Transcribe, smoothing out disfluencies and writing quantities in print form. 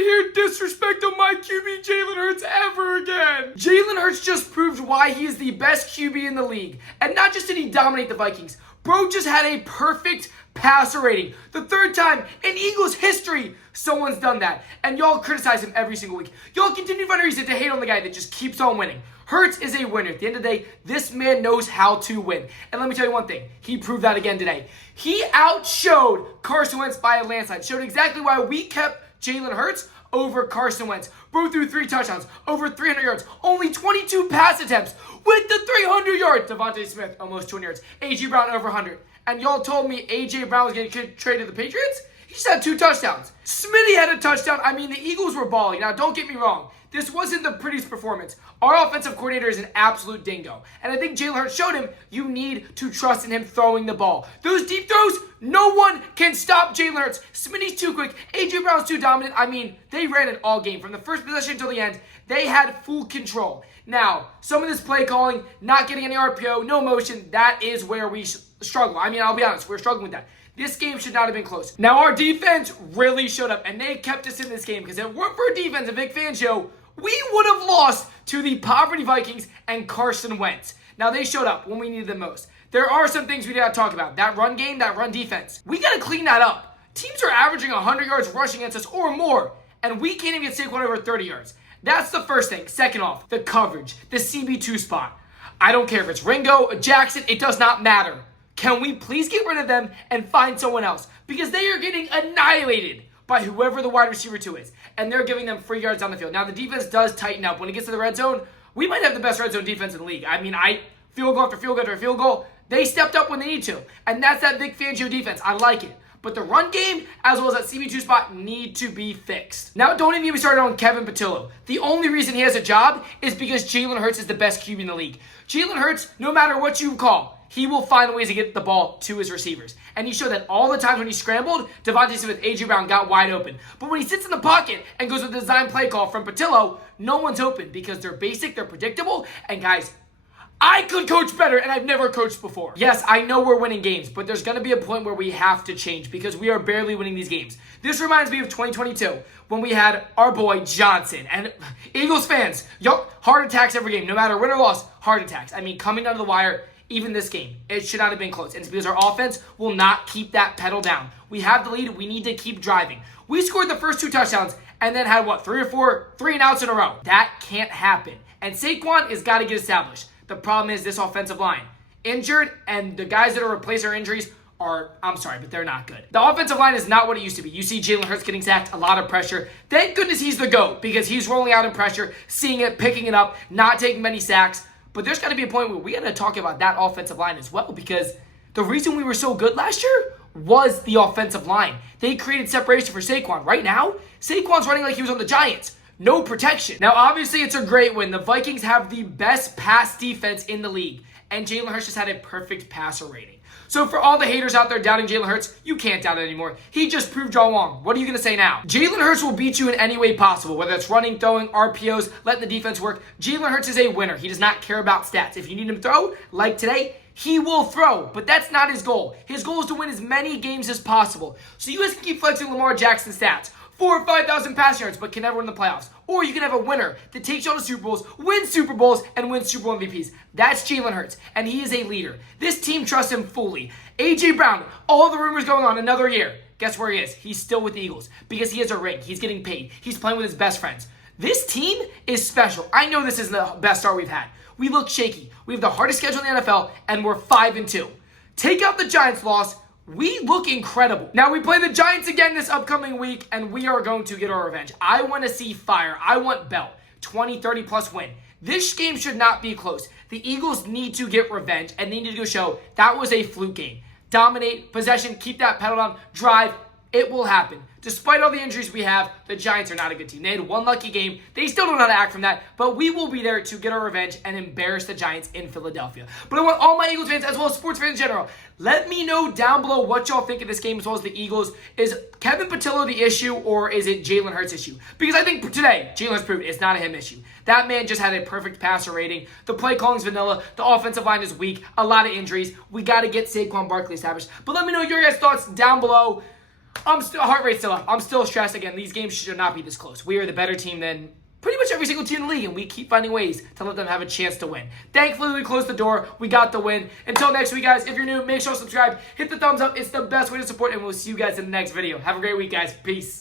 hear disrespect of my QB Jalen Hurts ever again. Jalen Hurts just proved why he is the best QB in the league. And not just did he dominate the Vikings, bro just had a perfect passer rating. The third time in Eagles history someone's done that. And y'all criticize him every single week. Y'all continue to find a reason to hate on the guy that just keeps on winning. Hurts is a winner. At the end of the day, this man knows how to win. And let me tell you one thing. He proved that again today. He outshowed Carson Wentz by a landslide. Showed exactly why we kept Jalen Hurts over Carson Wentz. Bro threw 3 touchdowns, over 300 yards, only 22 pass attempts with the 300 yards. Devontae Smith, almost 200 yards. A.J. Brown, over 100. And y'all told me A.J. Brown was going to trade to the Patriots? He just had 2 touchdowns. Smitty had a touchdown. I mean, the Eagles were balling. Now, don't get me wrong. This wasn't the prettiest performance. Our offensive coordinator is an absolute dingo. And I think Jalen Hurts showed him you need to trust in him throwing the ball. Those deep throws, no one can stop Jalen Hurts. Smitty's too quick. A.J. Brown's too dominant. I mean, they ran it all game. From the first possession until the end, they had full control. Now, some of this play calling, not getting any RPO, no motion, that is where we struggle. I mean, I'll be honest, we're struggling with that. This game should not have been close. Now, our defense really showed up, and they kept us in this game because if it weren't for defense and Vic Fangio, we would have lost to the poverty Vikings and Carson Wentz. Now, they showed up when we needed them most. There are some things we got to talk about. That run game, that run defense. We got to clean that up. Teams are averaging 100 yards rushing against us or more, and we can't even get Saquon over 30 yards. That's the first thing. Second off, the coverage, the CB2 spot. I don't care if it's Ringo, Jackson, it does not matter. Can we please get rid of them and find someone else? Because they are getting annihilated by whoever the wide receiver 2 is. And they're giving them free yards down the field. Now, the defense does tighten up. When it gets to the red zone, we might have the best red zone defense in the league. I mean, field goal after field goal after field goal. They stepped up when they need to. And that's that Vic Fangio defense. I like it. But the run game, as well as that CB2 spot, need to be fixed. Now, don't even get me started on Kevin Patillo. The only reason he has a job is because Jalen Hurts is the best QB in the league. Jalen Hurts, no matter what you call, he will find ways to get the ball to his receivers. And he showed that all the times when he scrambled, Devontae Smith, A.J. Brown got wide open. But when he sits in the pocket and goes with a design play call from Patillo, no one's open because they're basic, they're predictable, and guys, I could coach better, and I've never coached before. Yes, I know we're winning games, but there's going to be a point where we have to change because we are barely winning these games. This reminds me of 2022 when we had our boy Johnson. And Eagles fans, y'all, heart attacks every game. No matter win or loss, heart attacks. I mean, coming down to the wire, even this game, it should not have been close. And it's because our offense will not keep that pedal down. We have the lead. We need to keep driving. We scored the first 2 touchdowns and then had, 3 and outs in a row. That can't happen. And Saquon has got to get established. The problem is this offensive line. Injured, and the guys that are replacing our injuries are, I'm sorry, but they're not good. The offensive line is not what it used to be. You see Jalen Hurts getting sacked, a lot of pressure. Thank goodness he's the GOAT because he's rolling out in pressure, seeing it, picking it up, not taking many sacks. But there's got to be a point where we got to talk about that offensive line as well because the reason we were so good last year was the offensive line. They created separation for Saquon. Right now, Saquon's running like he was on the Giants. No protection. Now, obviously, it's a great win. The Vikings have the best pass defense in the league, and Jalen Hurts just had a perfect passer rating. So for all the haters out there doubting Jalen Hurts, you can't doubt it anymore. He just proved y'all wrong. What are you going to say now? Jalen Hurts will beat you in any way possible, whether it's running, throwing, RPOs, letting the defense work. Jalen Hurts is a winner. He does not care about stats. If you need him to throw, like today, he will throw, but that's not his goal. His goal is to win as many games as possible. So you guys can keep flexing Lamar Jackson stats. 4,000 or 5,000 pass yards, but can never win the playoffs. Or you can have a winner that takes you on to Super Bowls, wins Super Bowls, and wins Super Bowl MVPs. That's Jalen Hurts, and he is a leader. This team trusts him fully. A.J. Brown, all the rumors going on, another year. Guess where he is? He's still with the Eagles because he has a ring. He's getting paid. He's playing with his best friends. This team is special. I know this isn't the best start we've had. We look shaky. We have the hardest schedule in the NFL, and we're 5-2. Take out the Giants loss. We look incredible. Now, we play the Giants again this upcoming week, and we are going to get our revenge. I want to see fire. I want belt. 20, 30-plus win. This game should not be close. The Eagles need to get revenge, and they need to go show that was a fluke game. Dominate, possession, keep that pedal on, drive. It will happen. Despite all the injuries we have, the Giants are not a good team. They had one lucky game. They still don't know how to act from that, but we will be there to get our revenge and embarrass the Giants in Philadelphia. But I want all my Eagles fans, as well as sports fans in general, let me know down below what y'all think of this game as well as the Eagles. Is Kevin Patillo the issue, or is it Jalen Hurts' issue? Because I think today, Jalen Hurts proved it's not a him issue. That man just had a perfect passer rating. The play calling's vanilla. The offensive line is weak. A lot of injuries. We got to get Saquon Barkley established. But let me know your guys' thoughts down below. Heart rate's still up. I'm still stressed again. These games should not be this close. We are the better team than pretty much every single team in the league, and we keep finding ways to let them have a chance to win. Thankfully, we closed the door. We got the win. Until next week, guys, if you're new, make sure to subscribe. Hit the thumbs up. It's the best way to support, and we'll see you guys in the next video. Have a great week, guys. Peace.